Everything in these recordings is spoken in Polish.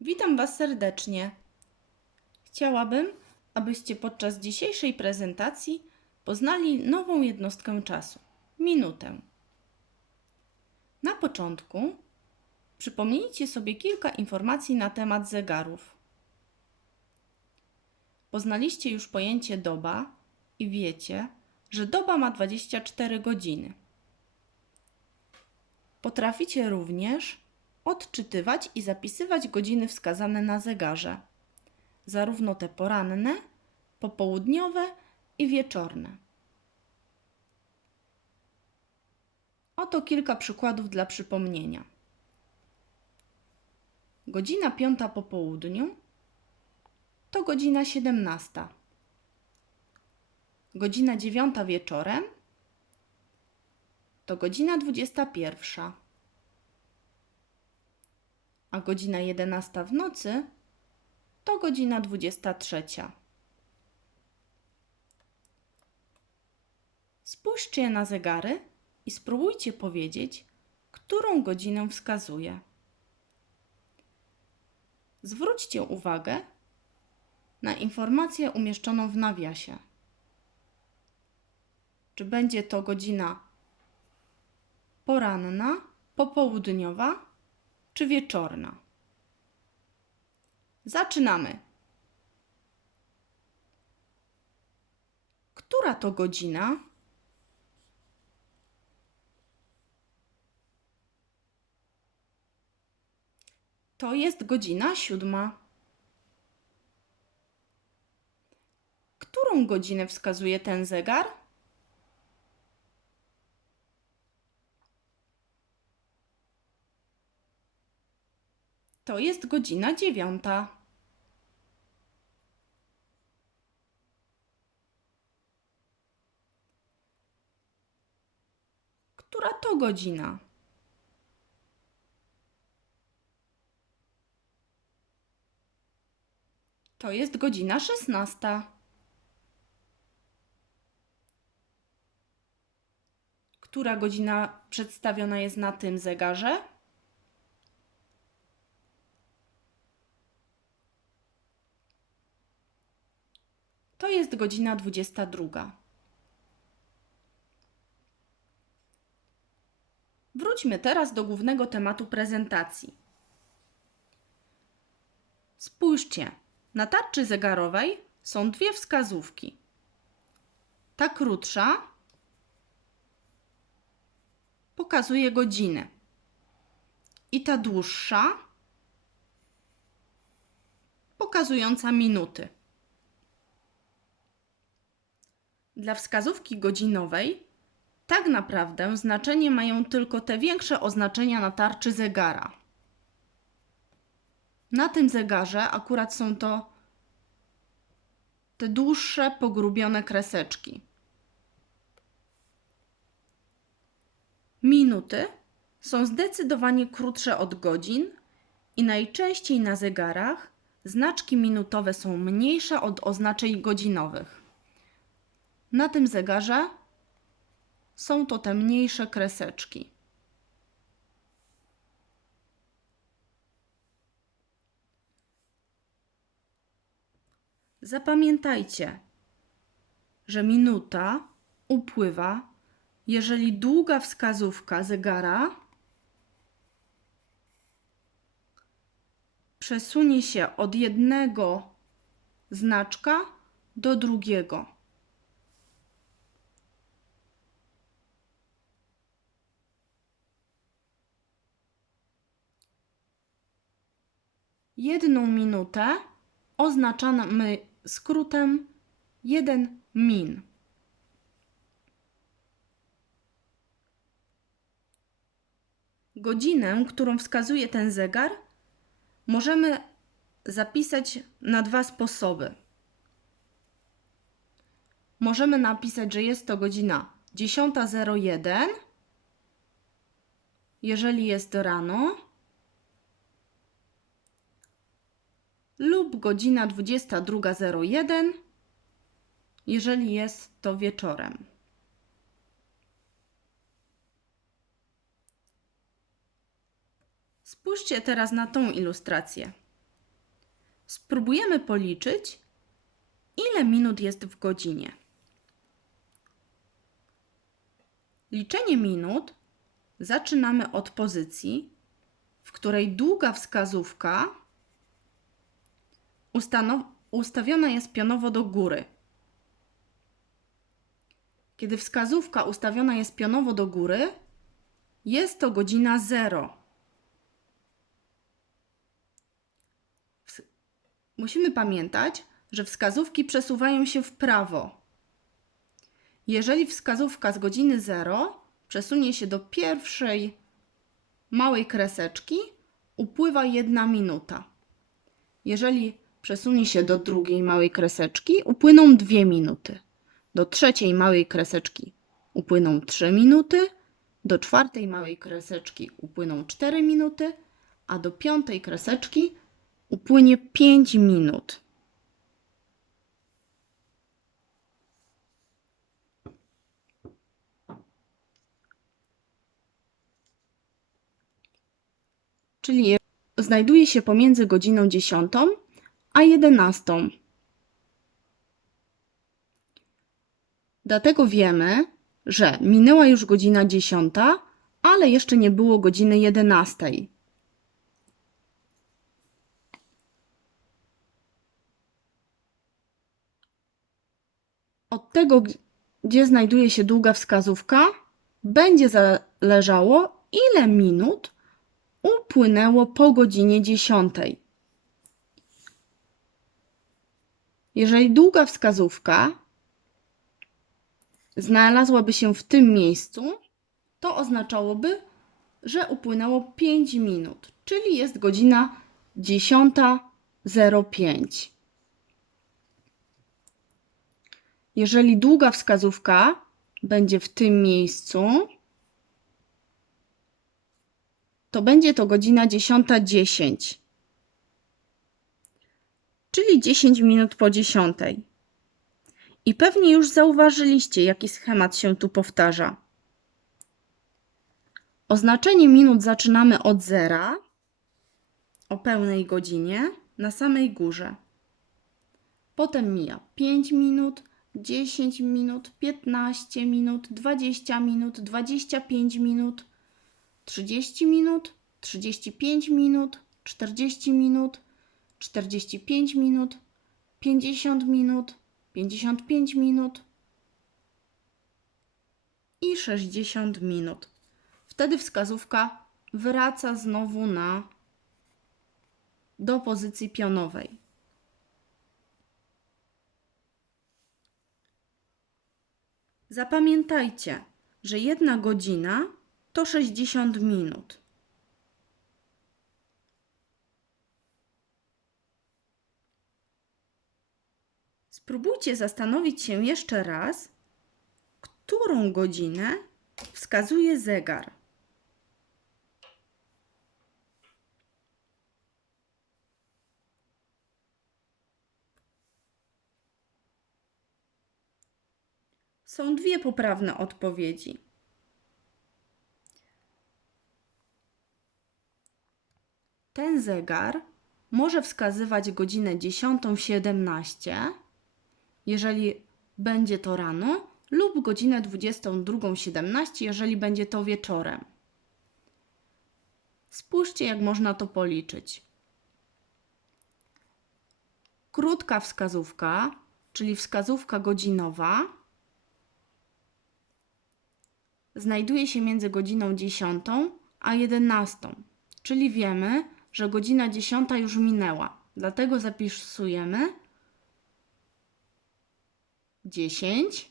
Witam Was serdecznie. Chciałabym, abyście podczas dzisiejszej prezentacji poznali nową jednostkę czasu minutę. Na początku przypomnijcie sobie kilka informacji na temat zegarów. Poznaliście już pojęcie doba i wiecie, że doba ma 24 godziny. Potraficie również odczytywać i zapisywać godziny wskazane na zegarze, zarówno te poranne, popołudniowe i wieczorne. Oto kilka przykładów dla przypomnienia. Godzina piąta po południu to godzina 17. Godzina dziewiąta wieczorem to godzina 21 a godzina 11 w nocy to godzina 23. Spójrzcie na zegary i spróbujcie powiedzieć, którą godzinę wskazuje. Zwróćcie uwagę na informację umieszczoną w nawiasie. Czy będzie to godzina poranna, popołudniowa czy wieczorna? Zaczynamy. Która to godzina? To jest godzina siódma. Którą godzinę wskazuje ten zegar? To jest godzina dziewiąta. Która to godzina? To jest godzina szesnasta. Która godzina przedstawiona jest na tym zegarze? To jest godzina 22. Wróćmy teraz do głównego tematu prezentacji. Spójrzcie, na tarczy zegarowej są dwie wskazówki. Ta krótsza pokazuje godzinę, i ta dłuższa pokazująca minuty. Dla wskazówki godzinowej tak naprawdę znaczenie mają tylko te większe oznaczenia na tarczy zegara. Na tym zegarze akurat są to te dłuższe, pogrubione kreseczki. Minuty są zdecydowanie krótsze od godzin i najczęściej na zegarach znaczki minutowe są mniejsze od oznaczeń godzinowych. Na tym zegarze są to te mniejsze kreseczki. Zapamiętajcie, że minuta upływa, jeżeli długa wskazówka zegara przesunie się od jednego znaczka do drugiego. Jedną minutę oznaczamy skrótem 1 min. Godzinę, którą wskazuje ten zegar, możemy zapisać na dwa sposoby. Możemy napisać, że jest to godzina 10.01, jeżeli jest rano, lub godzina 22.01, jeżeli jest to wieczorem. Spójrzcie teraz na tą ilustrację. Spróbujemy policzyć, ile minut jest w godzinie. Liczenie minut zaczynamy od pozycji, w której długa wskazówka ustawiona jest pionowo do góry. Kiedy wskazówka ustawiona jest pionowo do góry, jest to godzina 0. Ws- Musimy pamiętać, że wskazówki przesuwają się w prawo. Jeżeli wskazówka z godziny 0 przesunie się do pierwszej małej kreseczki, upływa jedna minuta. Jeżeli przesunie się do drugiej małej kreseczki, upłyną dwie minuty. Do trzeciej małej kreseczki upłyną 3 minuty, do czwartej małej kreseczki upłyną 4 minuty, a do piątej kreseczki upłynie 5 minut. Czyli je- znajduje się pomiędzy godziną 10 a 11. Dlatego wiemy, że minęła już godzina 10, ale jeszcze nie było godziny 11. Od tego, gdzie znajduje się długa wskazówka, będzie zależało, ile minut upłynęło po godzinie 10. Jeżeli długa wskazówka znalazłaby się w tym miejscu, to oznaczałoby, że upłynęło 5 minut, czyli jest godzina 10.05. Jeżeli długa wskazówka będzie w tym miejscu, to będzie to godzina 10.10, czyli 10 minut po 10. I pewnie już zauważyliście, jaki schemat się tu powtarza. Oznaczenie minut zaczynamy od zera o pełnej godzinie na samej górze. Potem mija 5 minut, 10 minut, 15 minut, 20 minut, 25 minut, 30 minut, 35 minut, 40 minut, 45 minut, 50 minut, 55 minut i 60 minut. Wtedy wskazówka wraca znowu na do pozycji pionowej. Zapamiętajcie, że jedna godzina to 60 minut. Spróbujcie zastanowić się jeszcze raz, którą godzinę wskazuje zegar. Są dwie poprawne odpowiedzi. Ten zegar może wskazywać godzinę 10.17, jeżeli będzie to rano, lub godzinę 22.17, jeżeli będzie to wieczorem. Spójrzcie, jak można to policzyć. Krótka wskazówka, czyli wskazówka godzinowa, znajduje się między godziną 10 a 11, czyli wiemy, że godzina 10 już minęła. Dlatego zapisujemy 10.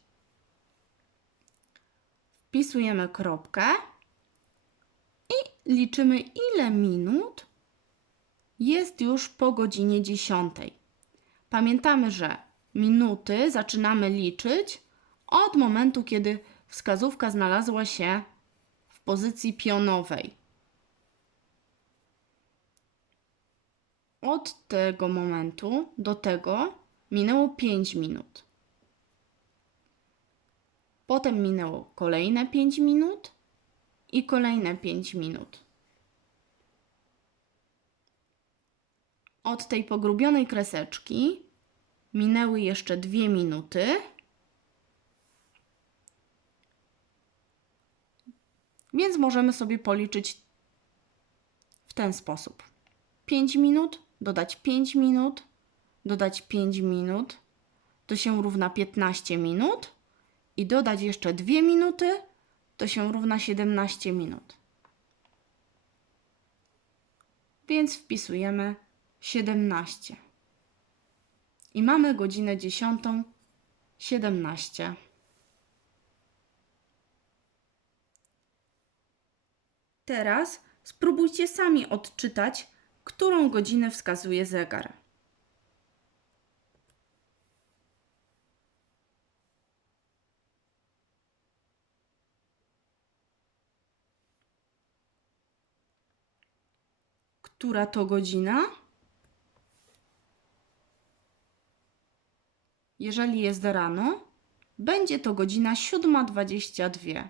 Wpisujemy kropkę i liczymy, ile minut jest już po godzinie 10. Pamiętamy, że minuty zaczynamy liczyć od momentu, kiedy wskazówka znalazła się w pozycji pionowej. Od tego momentu do tego minęło 5 minut. Potem minęło kolejne 5 minut i kolejne 5 minut. Od tej pogrubionej kreseczki minęły jeszcze dwie minuty. Więc możemy sobie policzyć w ten sposób. 5 minut, dodać 5 minut, dodać 5 minut, to się równa 15 minut i dodać jeszcze 2 minuty, to się równa 17 minut. Więc wpisujemy 17. I mamy godzinę 10.17. Teraz spróbujcie sami odczytać, którą godzinę wskazuje zegar. Która to godzina? Jeżeli jest rano, będzie to godzina 7.22.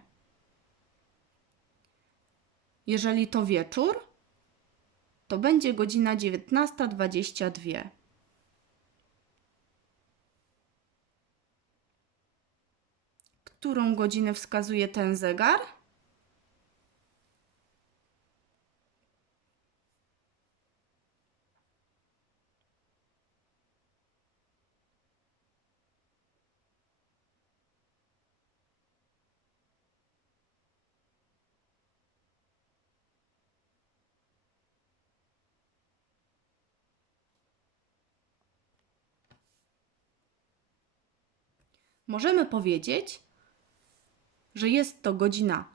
Jeżeli to wieczór, to będzie godzina 19.22. Którą godzinę wskazuje ten zegar? Możemy powiedzieć, że jest to godzina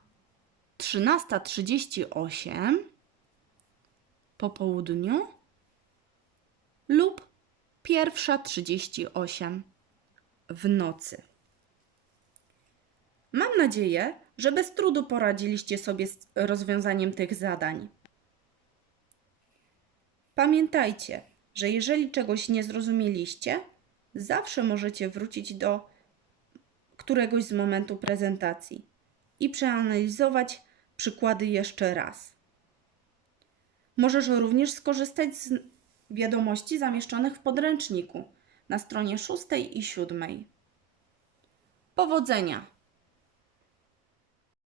13.38 po południu lub 1.38 w nocy. Mam nadzieję, że bez trudu poradziliście sobie z rozwiązaniem tych zadań. Pamiętajcie, że jeżeli czegoś nie zrozumieliście, zawsze możecie wrócić do któregoś z momentu prezentacji i przeanalizować przykłady jeszcze raz. Możesz również skorzystać z wiadomości zamieszczonych w podręczniku na stronie 6 i 7. Powodzenia!